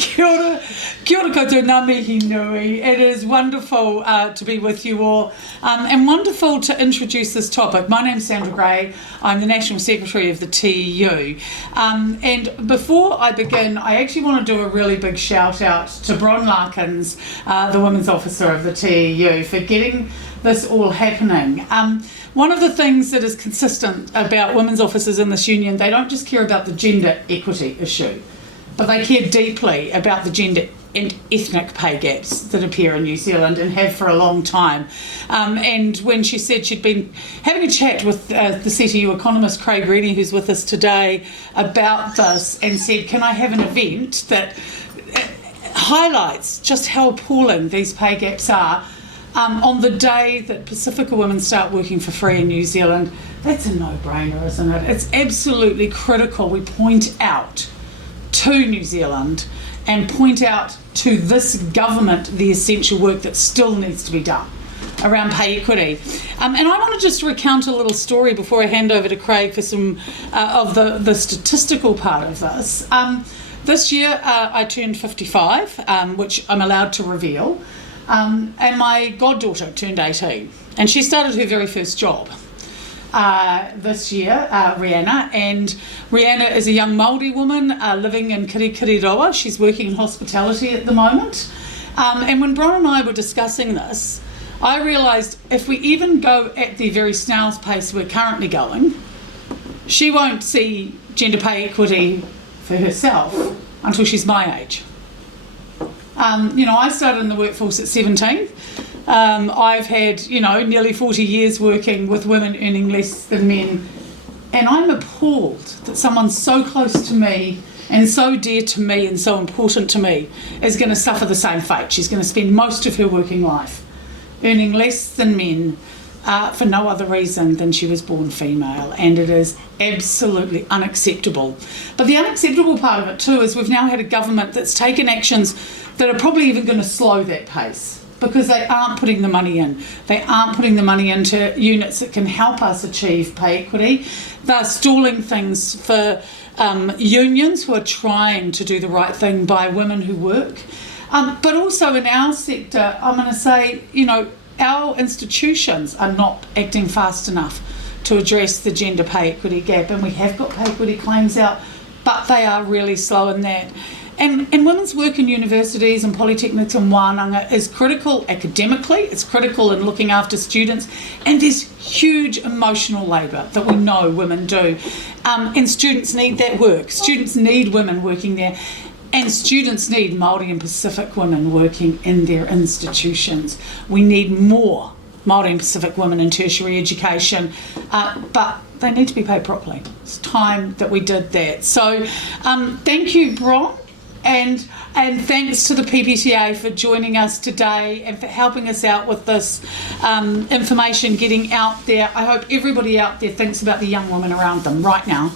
Kia ora koutou, ngā mihi nui. It is wonderful to be with you all and wonderful to introduce this topic. My name's Sandra Gray. I'm the National Secretary of the TEU. And before I begin, I actually want to do a really big shout out to Bron Larkins, the Women's Officer of the TEU, for getting this all happening. One of the things that is consistent about women's officers in this union, they don't just care about the gender equity issue, but they care deeply about the gender and ethnic pay gaps that appear in New Zealand and have for a long time. And when she said she'd been having a chat with the CTU economist Craig Renney, who's with us today, about this, and said, can I have an event that highlights just how appalling these pay gaps are on the day that Pacifica women start working for free in New Zealand? That's a no-brainer, isn't it? It's absolutely critical we point out to New Zealand and point out to this government the essential work that still needs to be done around pay equity. And I want to just recount a little story before I hand over to Craig for some of the statistical part of this. This year I turned 55, which I'm allowed to reveal, and my goddaughter turned 18, and she started her very first job this year, Rihanna, and Rihanna is a young Māori woman living in Kirikiriroa. She's working in hospitality at the moment, and when Bron and I were discussing this, I realised if we even go at the very snail's pace we're currently going, she won't see gender pay equity for herself until she's my age. I started in the workforce at 17. I've had, nearly 40 years working with women earning less than men, and I'm appalled that someone so close to me and so dear to me and so important to me is going to suffer the same fate. She's going to spend most of her working life earning less than men for no other reason than she was born female, and it is absolutely unacceptable. But the unacceptable part of it too is we've now had a government that's taken actions that are probably even going to slow that pace, because they aren't putting the money in. They aren't putting the money into units that can help us achieve pay equity. They're stalling things for unions who are trying to do the right thing by women who work. But also in our sector, I'm going to say, our institutions are not acting fast enough to address the gender pay equity gap, and we have got pay equity claims out, but they are really slow in that. And women's work in universities and polytechnics and wānanga is critical academically, it's critical in looking after students, and there's huge emotional labour that we know women do. And students need that work. Students need women working there, and students need Māori and Pacific women working in their institutions. We need more Māori and Pacific women in tertiary education, but they need to be paid properly. It's time that we did that. So thank you, Bron. And thanks to the PPTA for joining us today and for helping us out with this information getting out there. I hope everybody out there thinks about the young women around them right now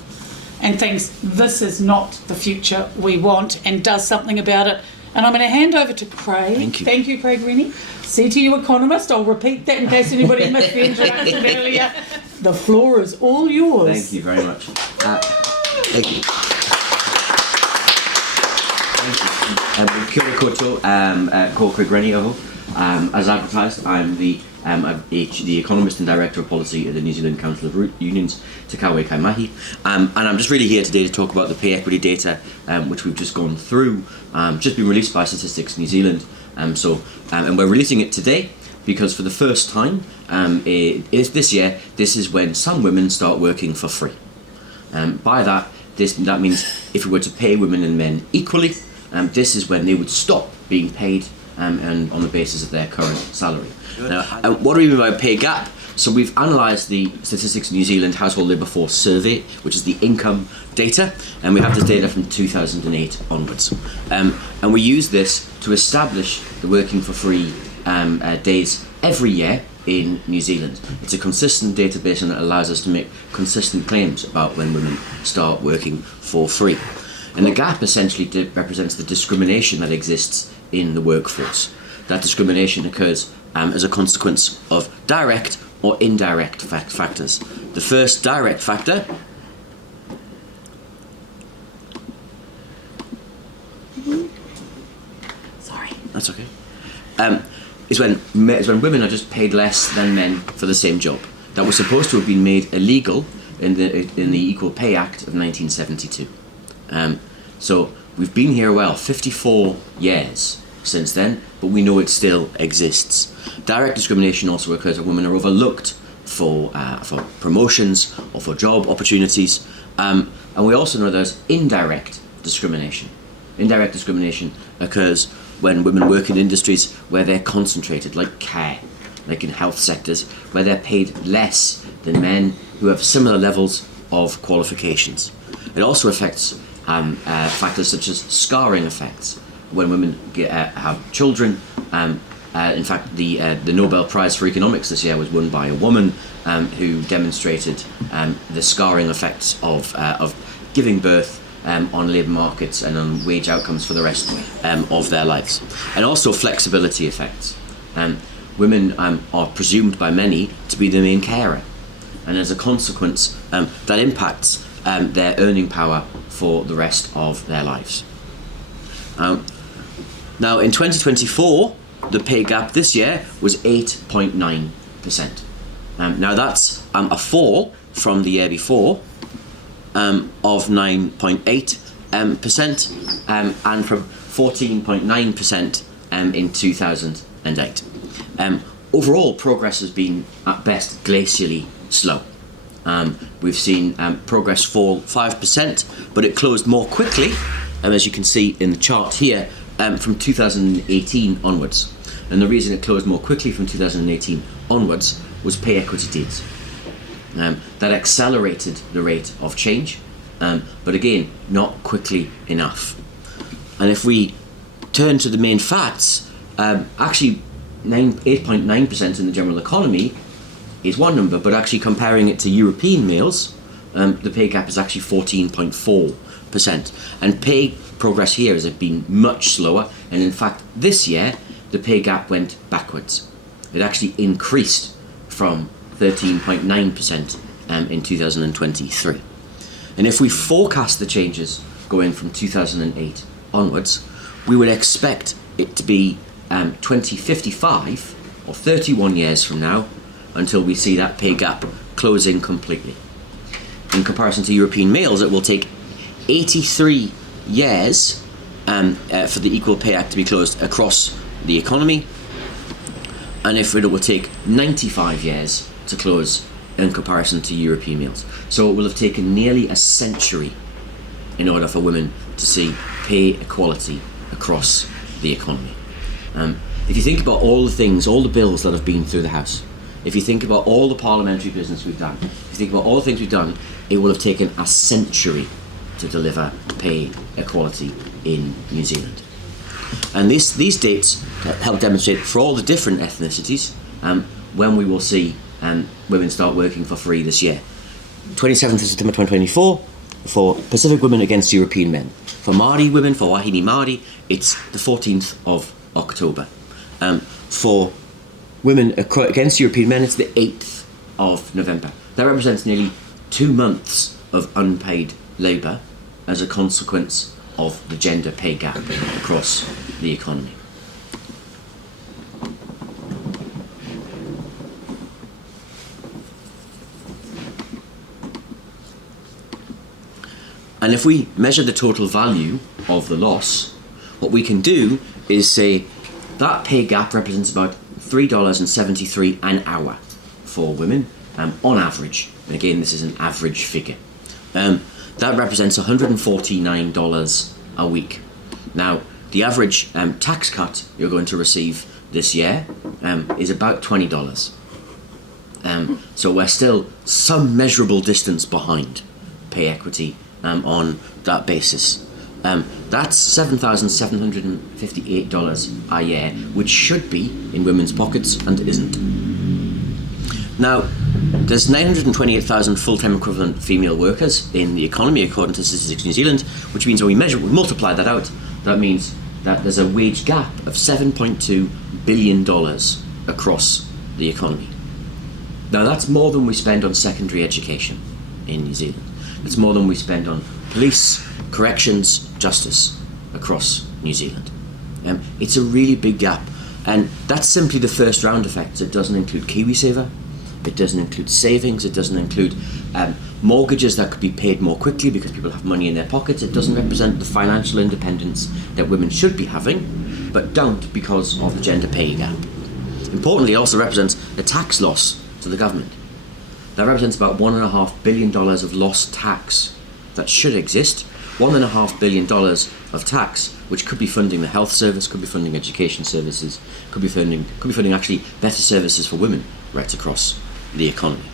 and thinks this is not the future we want and does something about it. And I'm going to hand over to Craig. Thank you, Craig Renney, CTU economist. I'll repeat that in case anybody missed the introduction earlier. The floor is all yours. Thank you very much. Thank you. Kia ora koutou, ko Craig Renney aho. As advertised, I'm the Economist and Director of Policy at the New Zealand Council of Unions, Te Kawe Kai Mahi. And I'm just really here today to talk about the pay equity data which we've just gone through, just been released by Statistics New Zealand. And we're releasing it today because for the first time this year, this is when some women start working for free. By that means if we were to pay women and men equally, this is when they would stop being paid and on the basis of their current salary. Now, what do we mean by pay gap? So we've analysed the Statistics New Zealand Household Labour Force Survey, which is the income data, and we have this data from 2008 onwards. And we use this to establish the working for free days every year in New Zealand. It's a consistent database and it allows us to make consistent claims about when women start working for free. And the gap essentially represents the discrimination that exists in the workforce. That discrimination occurs as a consequence of direct or indirect factors. The first direct factor That's okay. Is when women are just paid less than men for the same job. That was supposed to have been made illegal in the Equal Pay Act of 1972. So we've been here 54 years since then, but we know it still exists. Direct discrimination also occurs when women are overlooked for promotions or for job opportunities, and we also know there's indirect discrimination. Indirect discrimination occurs when women work in industries where they're concentrated, like care, like in health sectors, where they're paid less than men who have similar levels of qualifications. It also affects factors such as scarring effects. When women have children, in fact, the Nobel Prize for Economics this year was won by a woman who demonstrated the scarring effects of giving birth on labour markets and on wage outcomes for the rest of their lives. And also flexibility effects. Women are presumed by many to be the main carer, and as a consequence that impacts their earning power for the rest of their lives. Now in 2024, the pay gap this year was 8.9%. Now that's a fall from the year before of 9.8% and from 14.9% in 2008. Overall, progress has been at best glacially slow. We've seen progress fall 5%, but it closed more quickly, as you can see in the chart here, from 2018 onwards. And the reason it closed more quickly from 2018 onwards was pay equity deals. That accelerated the rate of change, but again, not quickly enough. And if we turn to the main facts, actually 8.9% in the general economy is one number, but actually comparing it to European males, the pay gap is actually 14.4%. And pay progress here has been much slower, and in fact this year the pay gap went backwards. It actually increased from 13.9% in 2023. And if we forecast the changes going from 2008 onwards, we would expect it to be 2055 or 31 years from now until we see that pay gap closing completely. In comparison to European males, it will take 83 years for the Equal Pay Act to be closed across the economy, and if it will take 95 years to close in comparison to European males. So it will have taken nearly a century in order for women to see pay equality across the economy. If you think about all the things, all the bills that have been through the House, if you think about all the parliamentary business we've done, if you think about all the things we've done, it will have taken a century to deliver pay equality in New Zealand. And these dates help demonstrate for all the different ethnicities when we will see women start working for free this year. 27th of September 2024 for Pacific women against European men. For Māori women, for Wahine Māori, it's the 14th of October. For women against European men, it's the 8th of November. That represents nearly 2 months of unpaid labour as a consequence of the gender pay gap across the economy. And if we measure the total value of the loss, what we can do is say that pay gap represents about $3.73 an hour for women on average. And again, this is an average figure. That represents $149 a week. Now, the average tax cut you're going to receive this year is about $20. So we're still some measurable distance behind pay equity on that basis. That's $7,758 a year, which should be in women's pockets and isn't. Now, there's 928,000 full-time equivalent female workers in the economy, according to Statistics New Zealand, which means when we multiply that out, that means that there's a wage gap of $7.2 billion across the economy. Now, that's more than we spend on secondary education in New Zealand. It's more than we spend on police, corrections, justice across New Zealand. It's a really big gap, and that's simply the first round effects. It doesn't include KiwiSaver, it doesn't include savings, it doesn't include mortgages that could be paid more quickly because people have money in their pockets. It doesn't represent the financial independence that women should be having, but don't because of the gender pay gap. Importantly, it also represents a tax loss to the government. That represents about $1.5 billion of lost tax that should exist. $1.5 billion of tax, which could be funding the health service, could be funding education services, could be funding actually better services for women right across the economy.